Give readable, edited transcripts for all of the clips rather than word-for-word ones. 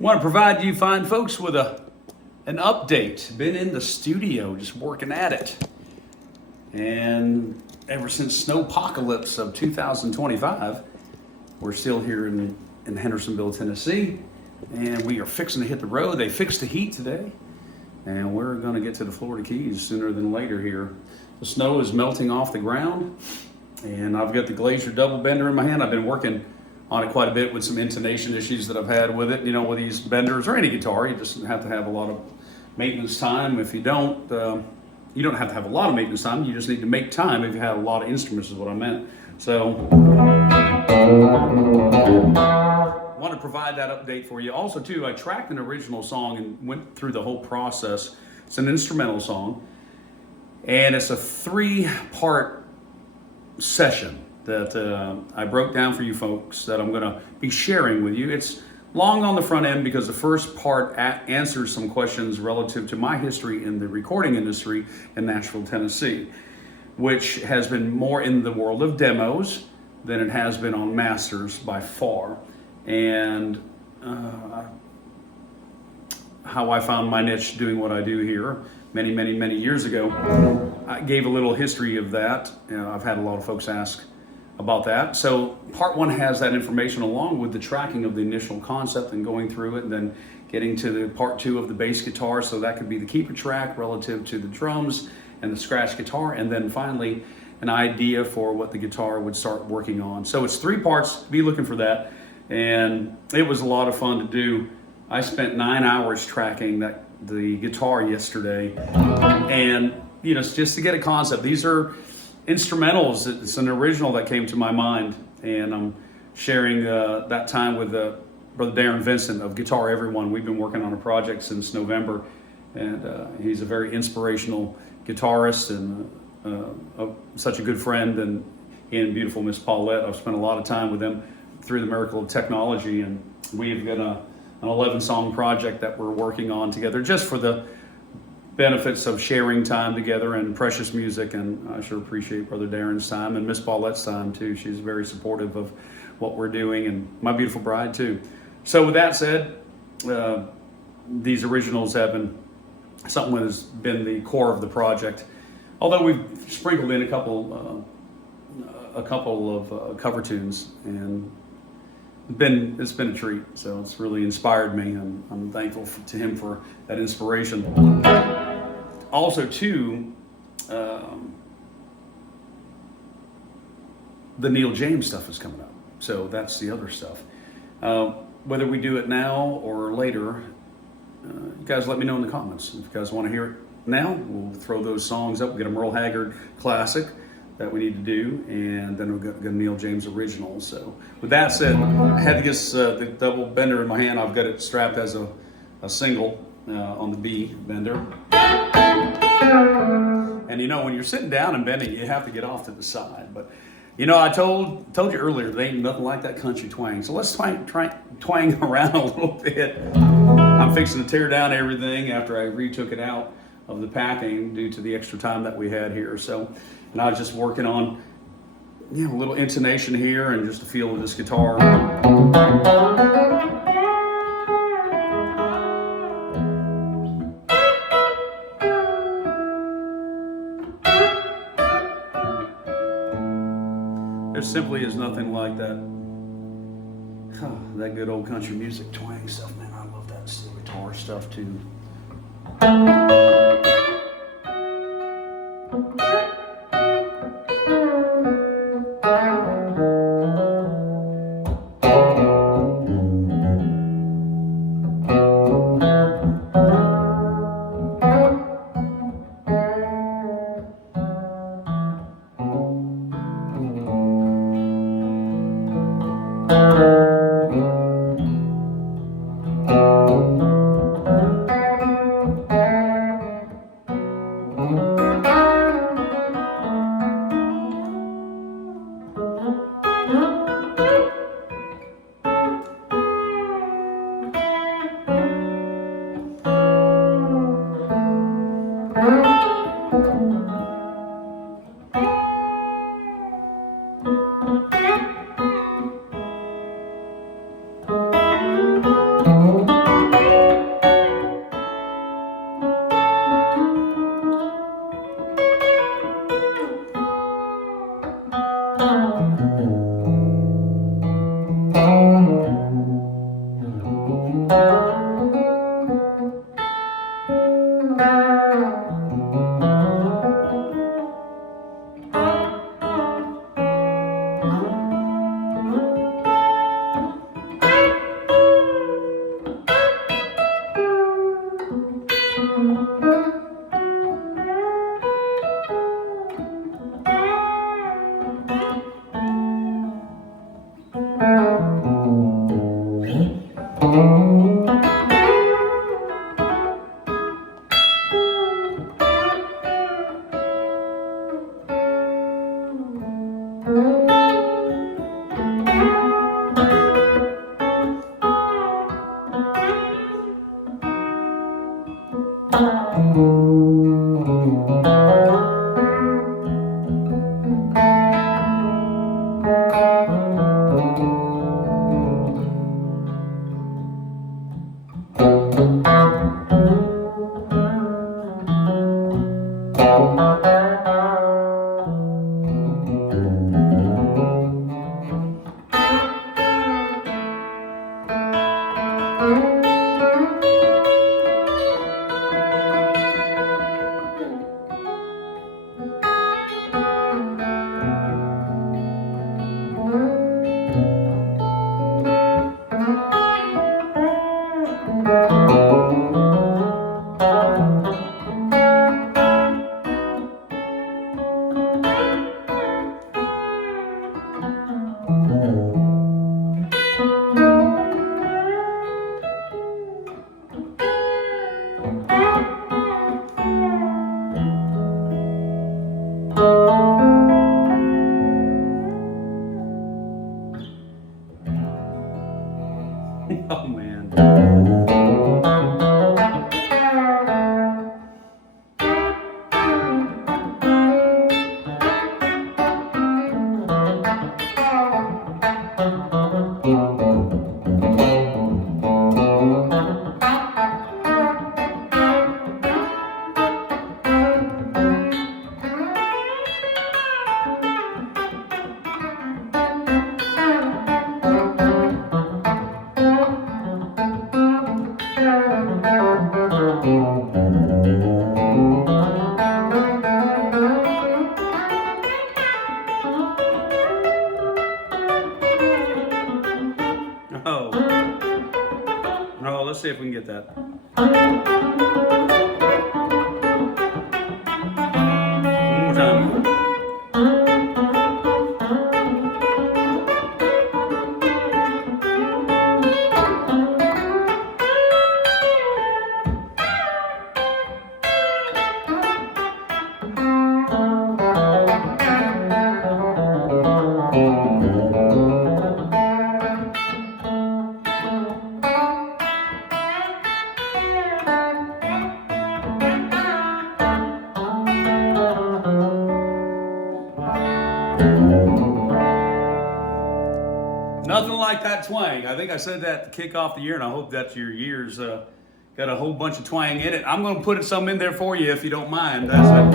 Want to provide you fine folks with an update. Been in the studio just working at it. And ever since Snowpocalypse of 2025, we're still here in Hendersonville, Tennessee. And we are fixing to hit the road. They fixed the heat today. And we're going to get to the Florida Keys sooner than later here. The snow is melting off the ground. And I've got the Glaser double bender in my hand. I've been working on it quite a bit with some intonation issues that I've had with it. You know, with these benders or any guitar, you just have to have a lot of maintenance time. If you don't have to have a lot of maintenance time. You just need to make time if you have a lot of instruments is what I meant. So I want to provide that update for you. Also too, I tracked an original song and went through the whole process. It's an instrumental song and it's a 3-part session that I broke down for you folks that I'm going to be sharing with you. It's long on the front end because the first part answers some questions relative to my history in the recording industry in Nashville, Tennessee, which has been more in the world of demos than it has been on masters by far. And how I found my niche doing what I do here many years ago. I gave a little history of that. I've had a lot of folks ask about that. So part 1 has that information along with the tracking of the initial concept and going through it and then getting to the part 2 of the bass guitar. So that could be the keeper track relative to the drums and the scratch guitar. And then finally an idea for what the guitar would start working on. So it's 3 parts, be looking for that. And it was a lot of fun to do. I spent 9 hours tracking the guitar yesterday. And you know, just to get a concept, these are instrumentals. It's an original that came to my mind, and I'm sharing that time with Brother Darren Vincent of Guitar Everyone. We've been working on a project since November, and he's a very inspirational guitarist and such a good friend, and he and beautiful Miss Paulette. I've spent a lot of time with them through the miracle of technology, and we've got an 11-song project that we're working on together just for the benefits of sharing time together and precious music. And I sure appreciate Brother Darren's time and Miss Paulette's time too. She's very supportive of what we're doing, and my beautiful bride too. So with that said, these originals have been something that has been the core of the project. Although we've sprinkled in a couple of cover tunes, and it's been a treat. So it's really inspired me, and I'm thankful to him for that inspiration. Also too, the Neil James stuff is coming up. So that's the other stuff. Whether we do it now or later, you guys let me know in the comments. If you guys want to hear it now, we'll throw those songs up. We'll get a Merle Haggard classic that we need to do, and then we'll get a Neil James original. So with that said, I had to get the double bender in my hand. I've got it strapped as a single on the B bender. And you know, when you're sitting down and bending, you have to get off to the side. But you know, I told you earlier, there ain't nothing like that country twang. So let's twang around a little bit. I'm fixing to tear down everything after I retook it out of the packing due to the extra time that we had here. So, and I was just working on, you know, a little intonation here and just a feel of this guitar. There simply is nothing like that. That good old country music twang stuff, man. I love that steel guitar stuff too. Oh man. Oh. Oh, let's see if we can get that. One more time. Nothing like that twang. I think I said that to kick off the year, and I hope that your year's got a whole bunch of twang in it. I'm going to put some in there for you if you don't mind. That's it.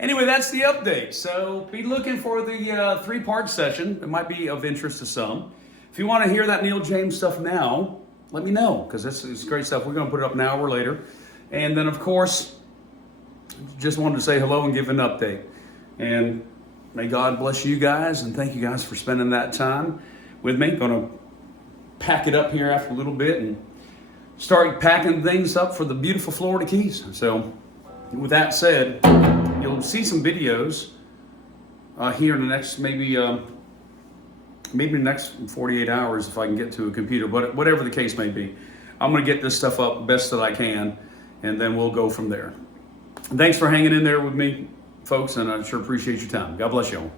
Anyway, that's the update. So be looking for the three-part session. It might be of interest to some. If you want to hear that Neil James stuff now, let me know, because this is great stuff. We're going to put it up an hour later. And then, of course, just wanted to say hello and give an update. And may God bless you guys, and thank you guys for spending that time with me. Going to pack it up here after a little bit and start packing things up for the beautiful Florida Keys. So with that said, you'll see some videos here in the next maybe the next 48 hours if I can get to a computer, but whatever the case may be. I'm going to get this stuff up best that I can, and then we'll go from there. Thanks for hanging in there with me, folks, and I sure appreciate your time. God bless you all.